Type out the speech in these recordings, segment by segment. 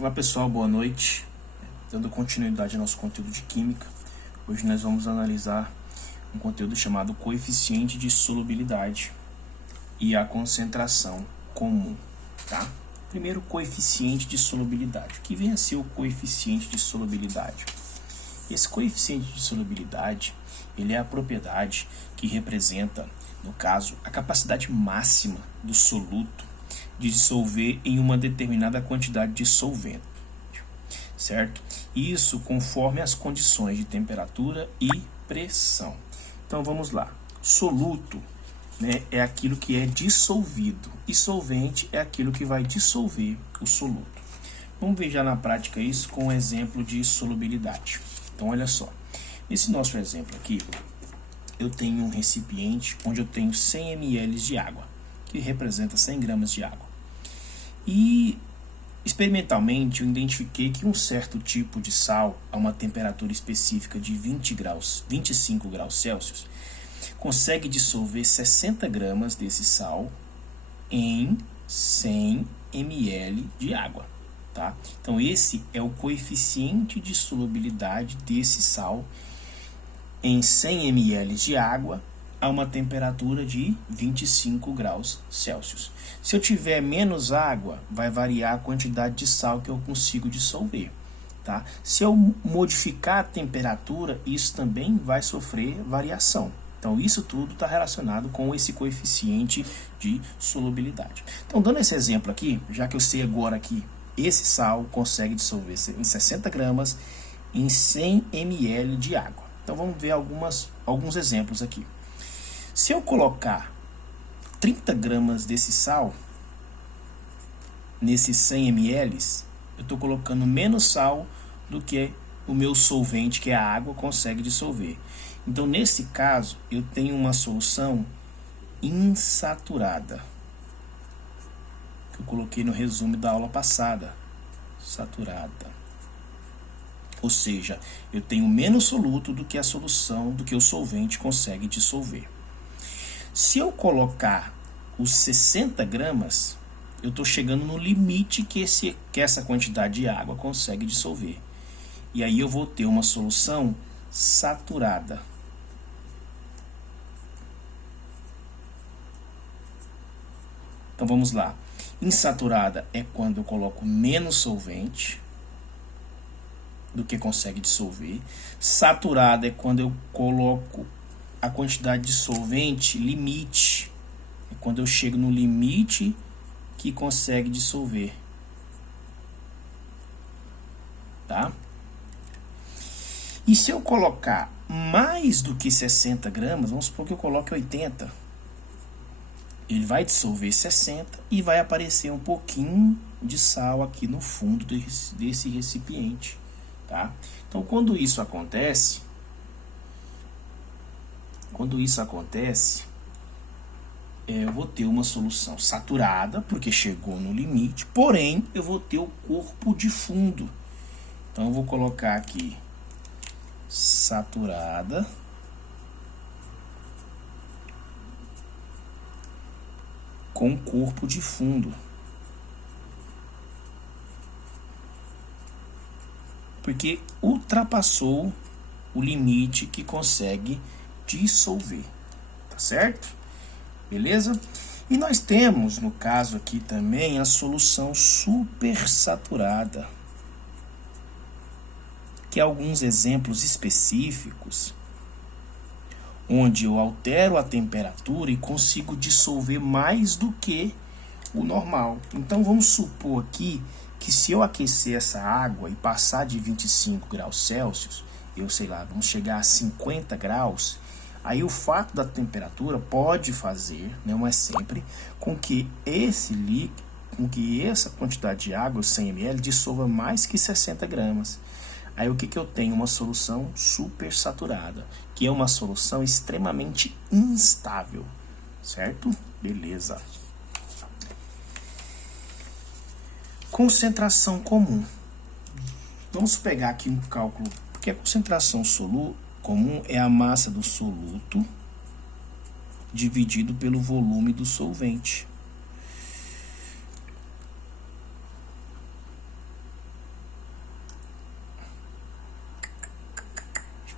Olá pessoal, boa noite. Dando continuidade ao nosso conteúdo de Química, hoje nós vamos analisar um conteúdo chamado coeficiente de solubilidade e a concentração comum, tá? Primeiro, coeficiente de solubilidade. O que vem a ser o coeficiente de solubilidade? Esse coeficiente de solubilidade, ele é a propriedade que representa, no caso, a capacidade máxima do soluto de dissolver em uma determinada quantidade de solvente, certo? Isso conforme as condições de temperatura e pressão. Então vamos lá. Soluto, né, é aquilo que é dissolvido e solvente é aquilo que vai dissolver o soluto. Vamos ver já na prática isso com um exemplo de solubilidade. Então olha só, nesse nosso exemplo aqui, eu tenho um recipiente onde eu tenho 100 ml de água, que representa 100 gramas de água. E experimentalmente eu identifiquei que um certo tipo de sal a uma temperatura específica de 25 graus Celsius consegue dissolver 60 gramas desse sal em 100 ml de água, tá? Então esse é o coeficiente de solubilidade desse sal em 100 ml de água a uma temperatura de 25 graus Celsius. Se eu tiver menos água, vai variar a quantidade de sal que eu consigo dissolver, tá? Se eu modificar a temperatura, isso também vai sofrer variação. Então, isso tudo está relacionado com esse coeficiente de solubilidade. Então, dando esse exemplo aqui, já que eu sei agora que esse sal consegue dissolver em 60 gramas em 100 ml de água. Então, vamos ver alguns exemplos aqui. Se eu colocar 30 gramas desse sal nesses 100 ml, eu estou colocando menos sal do que o meu solvente, que é a água, consegue dissolver. Então, nesse caso, eu tenho uma solução insaturada, que eu coloquei no resumo da aula passada. Saturada. Ou seja, eu tenho menos soluto do que a solução, do que o solvente consegue dissolver. Se eu colocar os 60 gramas, eu estou chegando no limite que essa quantidade de água consegue dissolver. E aí eu vou ter uma solução saturada. Então vamos lá. Insaturada é quando eu coloco menos solvente do que consegue dissolver. Saturada é quando eu coloco a quantidade de solvente limite. É quando eu chego no limite que consegue dissolver. Tá? E se eu colocar mais do que 60 gramas, vamos supor que eu coloque 80. Ele vai dissolver 60 e vai aparecer um pouquinho de sal aqui no fundo desse recipiente. Tá? Então, quando isso acontece, eu vou ter uma solução saturada, porque chegou no limite, porém, eu vou ter o corpo de fundo. Então, eu vou colocar aqui saturada com corpo de fundo. Porque ultrapassou o limite que consegue dissolver, tá certo? Beleza? E nós temos, no caso aqui também, a solução supersaturada, que é alguns exemplos específicos, onde eu altero a temperatura e consigo dissolver mais do que o normal. Então, vamos supor aqui que se eu aquecer essa água e passar de 25 graus Celsius, vamos chegar a 50 graus, aí o fato da temperatura pode fazer, não é sempre, com que essa quantidade de água, 100 ml, dissolva mais que 60 gramas. Aí o que eu tenho? Uma solução supersaturada, que é uma solução extremamente instável, certo? Beleza. Concentração comum. Vamos pegar aqui um cálculo, porque a concentração comum é a massa do soluto dividido pelo volume do solvente.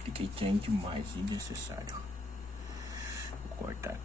Cliquei aqui demais, desnecessário. Vou cortar aqui.